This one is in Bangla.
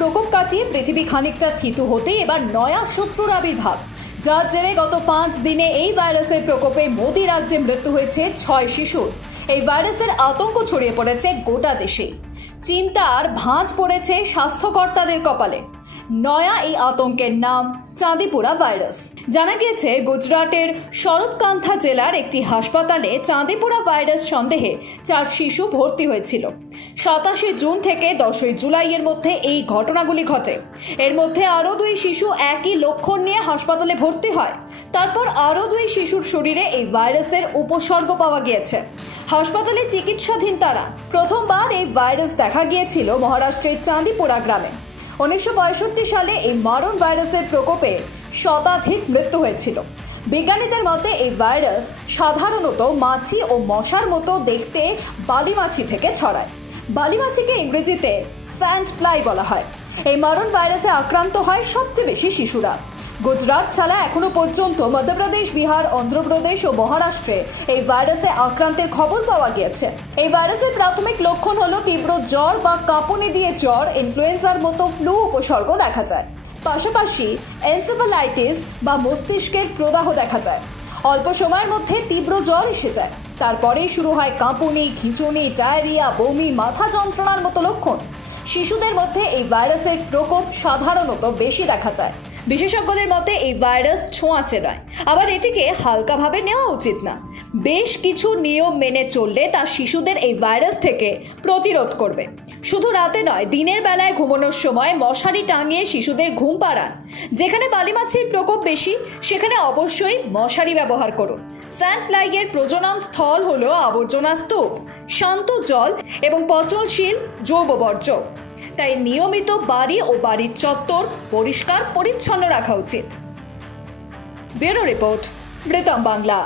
প্রকোপ কাটিয়ে পৃথিবী খানিকটা থিতু হতে এবার নয়া শত্রুর আবির্ভাব, যার জেরে গত 5 দিনে এই ভাইরাসের প্রকোপে মোদি রাজ্যে মৃত্যু হয়েছে 6 শিশুর। এই ভাইরাসের আতঙ্ক ছড়িয়ে পড়েছে গোটা দেশে। চিন্তার ভাঁজ পড়েছে স্বাস্থ্যকর্তাদের কপালে। নয়া এই আতঙ্কের নাম চাঁদিপুরা ভাইরাস। জানা গিয়েছে গুজরাটের শরৎকান্থা জেলার একটি হাসপাতালে চাঁদিপুরা ভাইরাস সন্দেহে 4 শিশু ভর্তি হয়েছিল। 27 জুন থেকে 10 জুলাইয়ের মধ্যে এই ঘটনাগুলি ঘটে। এর মধ্যে আরও 2 শিশু একই লক্ষণ নিয়ে হাসপাতালে ভর্তি হয়। তারপর আরও 2 শিশুর শরীরে এই ভাইরাসের উপসর্গ পাওয়া গিয়েছে। হাসপাতালে চিকিৎসাধীন তারা। প্রথমবার এই ভাইরাস দেখা গিয়েছিল মহারাষ্ট্রের চাঁদিপুরা গ্রামে। 1965 সালে এই মারণ ভাইরাসের প্রকোপে শতাধিক মৃত্যু হয়েছিল। বিজ্ঞানীদের মতে এই ভাইরাস সাধারণত মাছি ও মশার মতো দেখতে বালি মাছি থেকে ছড়ায়। বালি মাছিকে ইংরেজিতে স্যান্ড ফ্লাই বলা হয়। এই মারণ ভাইরাসে আক্রান্ত হয় সবচেয়ে বেশি শিশুরা। গুজরাট ছাড়া এখনো পর্যন্ত মধ্যপ্রদেশ, বিহার, অন্ধ্রপ্রদেশ ও মহারাষ্ট্রে এই ভাইরাসে আক্রান্তের খবর পাওয়া গিয়েছে। এই ভাইরাসের প্রাথমিক লক্ষণ হলো তীব্র জ্বর বা কাঁপুনি দিয়ে জ্বর, ইনফ্লুয়েঞ্জার মতো ফ্লু উপসর্গ দেখা যায়। পাশাপাশি এনসেফালাইটিস বা মস্তিষ্কের প্রদাহ দেখা যায়। অল্প সময়ের মধ্যে তীব্র জ্বর এসে যায়। তারপরেই শুরু হয় কাঁপুনি, খিঁচুনি, ডায়রিয়া, বমি, মাথা যন্ত্রণার মতো লক্ষণ। শিশুদের মধ্যে এই ভাইরাসের প্রকোপ সাধারণত বেশি দেখা যায়। বিশেষজ্ঞদের মতে এই ভাইরাস ছোঁয়াচে নয়, আবার এটিকে হালকাভাবে নেওয়া উচিত না। বেশ কিছু নিয়ম মেনে চললে তা শিশুদের এই ভাইরাস থেকে প্রতিরোধ করবে। শুধু রাতে নয়, দিনের বেলায় ঘুমানোর সময় মশারি টাঙিয়ে শিশুদের ঘুম পাড়ান। যেখানে বালিমাছির প্রকোপ বেশি সেখানে অবশ্যই মশারি ব্যবহার করুন। স্যান্ড ফ্লাইয়ের প্রজনন স্থল হলো আবর্জনা স্তূপ, শান্ত জল এবং পচনশীল জৈব বর্জ্য। তাই নিয়মিত বাড়ি ও বাড়ির চত্বর পরিষ্কার পরিচ্ছন্ন রাখা উচিত। ব্যুরো রিপোর্ট, বৃতাম বাংলা।